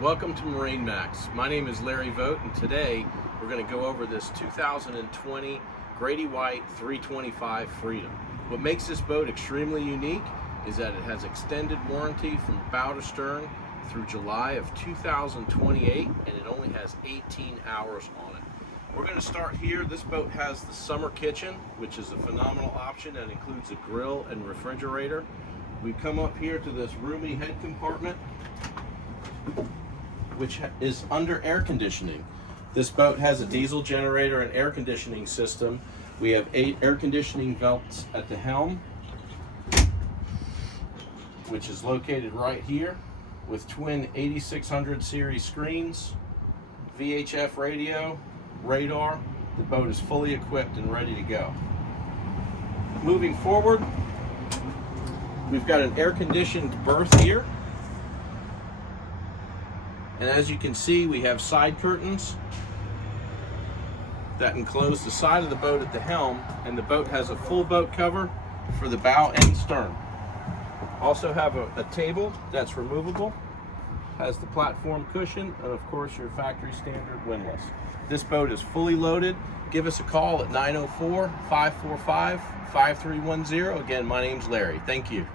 Welcome to MarineMax. My name is Larry Vogt, and today we're going to go over this 2020 Grady-White 325 Freedom. What makes this boat extremely unique is that it has extended warranty from bow to stern through July of 2028, and it only has 18 hours on it. We're going to start here. This boat has the summer kitchen, which is a phenomenal option that includes a grill and refrigerator. We come up here to this roomy head compartment, which is under air conditioning. This boat has a diesel generator and air conditioning system. We have 8 air conditioning belts at the helm, which is located right here with twin 8600 series screens, VHF radio, radar. The boat is fully equipped and ready to go. Moving forward, we've got an air conditioned berth here. And as you can see, we have side curtains that enclose the side of the boat at the helm, and the boat has a full boat cover for the bow and stern. Also have a table that's removable, has the platform cushion, and of course your factory standard windlass. This boat is fully loaded. Give us a call at 904-545-5310. Again, my name's Larry. Thank you.